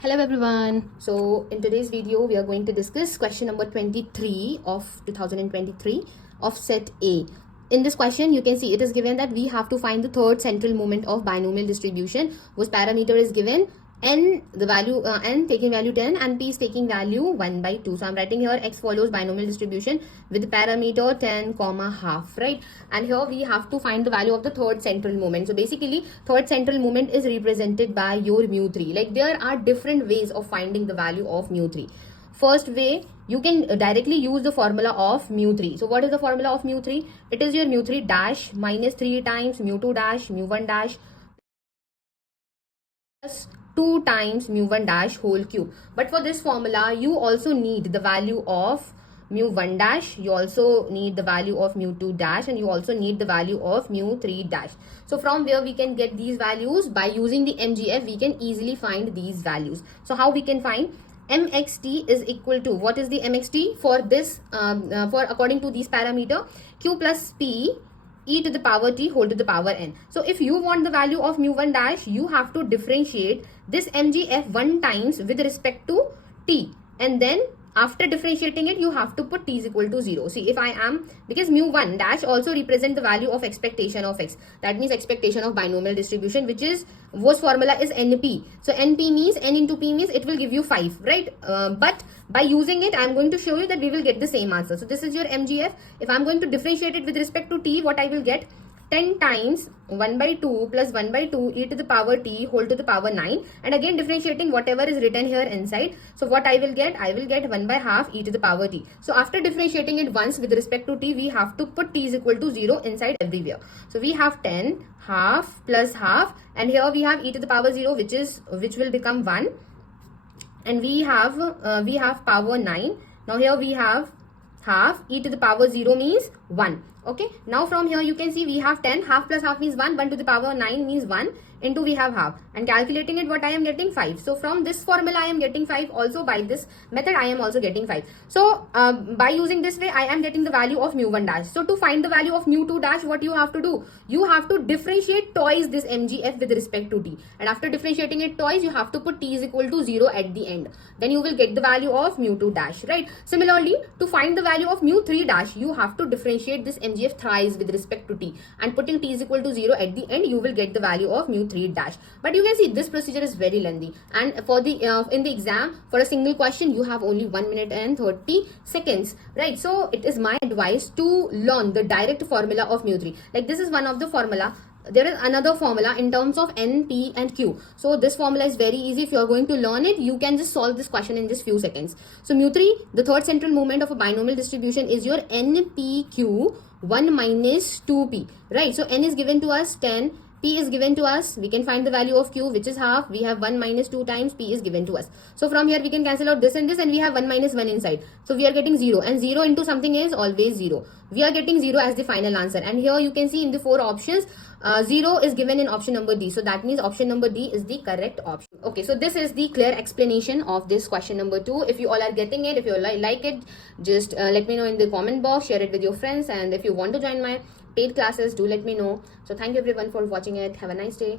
Hello everyone. So in today's video we are going to discuss question number 23 of 2023 of set A. In this question you can see it is given that we have to find the third central moment of binomial distribution whose parameter is given n, the value n taking value 10 and p is taking value 1 by 2. So I'm writing here x follows binomial distribution with the parameter 10 comma half, right? And here we have to find the value of the third central moment. So basically third central moment is represented by your mu3. Like there are different ways of finding the value of mu3. First way, you can directly use the formula of mu3. So what is the formula of mu3? It is your mu3 dash minus 3 times mu2 dash mu1 dash plus 2 times mu1 dash whole cube. But for this formula you also need the value of mu1 dash, you also need the value of mu2 dash, and you also need the value of mu3 dash. So from where we can get these values? By using the MGF we can easily find these values. So how we can find? MXT is equal to, what is the MXT for this for according to these parameter? Q plus P e to the power t whole to the power n. So if you want the value of mu1 dash, you have to differentiate this MGF 1 times with respect to t, and then after differentiating it you have to put t is equal to 0. See, if I am, because mu1 dash also represent the value of expectation of x, that means expectation of binomial distribution, which is, whose formula is np. So np means, n into p means it will give you 5, right? But by using it I am going to show you that we will get the same answer. So this is your MGF. If I am going to differentiate it with respect to t, what I will get? 10 times 1 by 2 plus 1 by 2 e to the power t whole to the power 9, and again differentiating whatever is written here inside. So what I will get? I will get 1 by half e to the power t. So after differentiating it once with respect to t, we have to put t is equal to 0 inside everywhere. So we have 10 half plus half, and here we have e to the power 0, which will become 1, and we have power 9. Now here we have half, e to the power 0 means 1. Okay, now from here you can see we have 10, half plus half means 1 to the power 9 means 1, into we have half, and calculating it, what I am getting? 5. So from this formula I am getting 5. Also by this method I am also getting 5. So by using this way I am getting the value of mu1 dash. So to find the value of mu2 dash, what you have to do? You have to differentiate twice this MGF with respect to t, and after differentiating it twice you have to put t is equal to 0 at the end. Then you will get the value of mu2 dash, right? Similarly, to find the value of mu3 dash, you have to differentiate this MGF thrice with respect to t, and putting t is equal to 0 at the end, you will get the value of mu3 dash. But you can see this procedure is very lengthy, and for the in the exam, for a single question you have only 1 minute and 30 seconds, right? So it is my advice to learn the direct formula of mu3. Like this is one of the formula. There is another formula in terms of n, p and q. So this formula is very easy. If you are going to learn it, you can just solve this question in just few seconds. So mu3, the third central moment of a binomial distribution, is your npq 1 minus 2p, right? So n is given to us 10, p is given to us, we can find the value of q, which is half. We have 1 minus 2 times p is given to us. So from here we can cancel out this and this, and we have 1 minus 1 inside. So we are getting 0, and 0 into something is always 0. We are getting 0 as the final answer, and here you can see in the 4 options 0 is given in option number D. So that means option number D is the correct option. Okay, so this is the clear explanation of this question number 2. If you all are getting it, if you like it, just let me know in the comment box, share it with your friends, and if you want to join my paid classes, do let me know. So thank you everyone for watching it. Have a nice day.